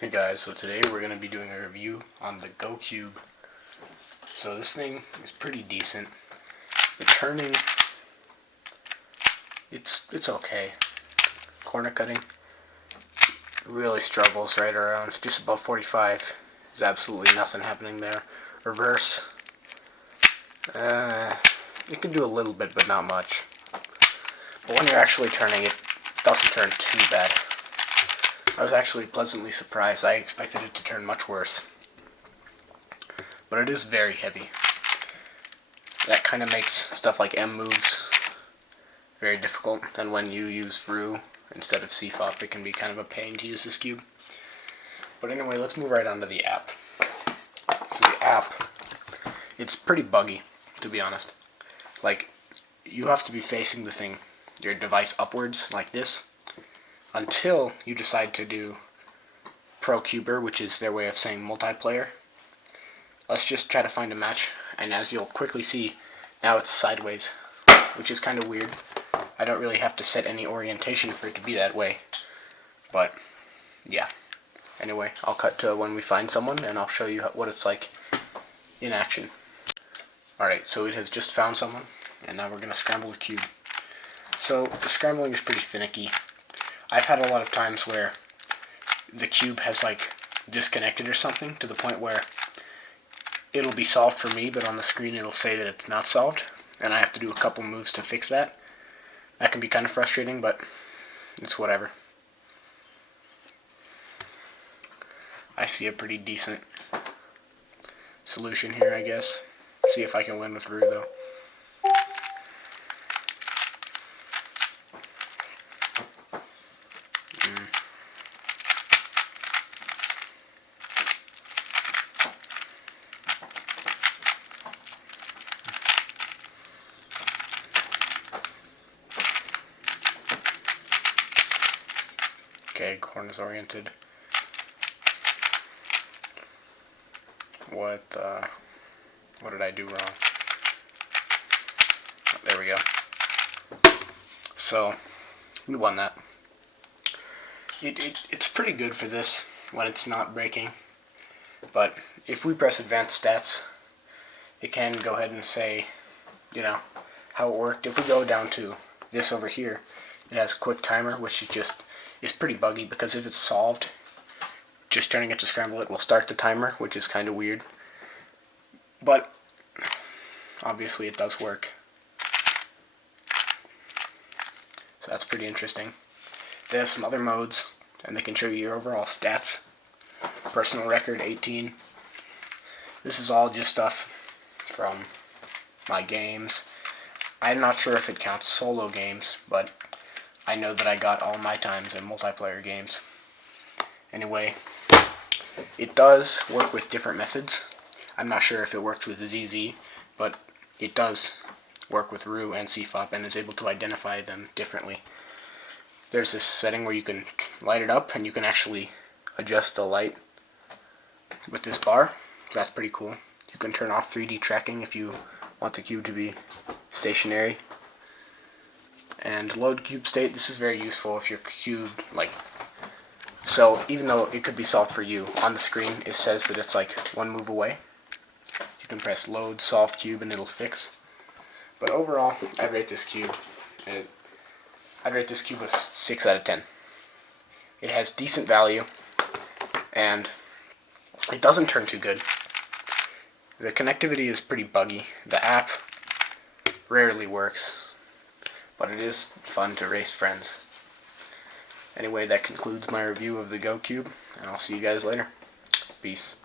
Hey guys, so today we're going to be doing a review on the GoCube. So this thing is pretty decent. The turning, it's okay. Corner cutting really struggles right around just above 45. There's absolutely nothing happening there. Reverse, it can do a little bit but not much. But when you're actually turning, it doesn't turn too bad. I was actually pleasantly surprised. I expected it to turn much worse. But it is very heavy. That kind of makes stuff like M moves very difficult, and when you use RU instead of CFOP, it can be kind of a pain to use this cube. But anyway, let's move right on to the app. So the app, it's pretty buggy, to be honest. Like, you have to be facing the thing, your device upwards, like this, until you decide to do ProCuber, which is their way of saying multiplayer. Let's just try to find a match, and as you'll quickly see, now it's sideways, which is kind of weird. I don't really have to set any orientation for it to be that way, but yeah. Anyway, I'll cut to when we find someone, and I'll show you what it's like in action. Alright, so it has just found someone, and now we're going to scramble the cube. So, the scrambling is pretty finicky. I've had a lot of times where the cube has like disconnected or something to the point where it'll be solved for me, but on the screen it'll say that it's not solved, and I have to do a couple moves to fix that. That can be kind of frustrating, but it's whatever. I see a pretty decent solution here, I guess. See if I can win with RU, though. Okay, corners oriented. What did I do wrong? Oh, there we go. So, we won that. It's pretty good for this when it's not breaking, but if we press advanced stats, it can go ahead and say, you know, how it worked. If we go down to this over here, it has quick timer, which is pretty buggy, because if it's solved, just turning it to scramble it will start the timer, which is kind of weird. But obviously it does work. So that's pretty interesting. They have some other modes, and they can show you your overall stats. Personal record 18. This is all just stuff from my games. I'm not sure if it counts solo games, but I know that I got all my times in multiplayer games. Anyway, it does work with different methods. I'm not sure if it works with ZZ, but it does work with RU and CFOP and is able to identify them differently. There's this setting where you can light it up, and you can actually adjust the light with this bar. So that's pretty cool. You can turn off 3D tracking if you want the cube to be stationary. And load cube state, this is very useful if your cube, so even though it could be solved for you, on the screen it says that it's like one move away. You can press load solve cube and it'll fix. But overall, I'd rate this cube a 6 out of 10. It has decent value, and it doesn't turn too good. The connectivity is pretty buggy. The app rarely works, but it is fun to race friends. Anyway, that concludes my review of the GoCube, and I'll see you guys later. Peace.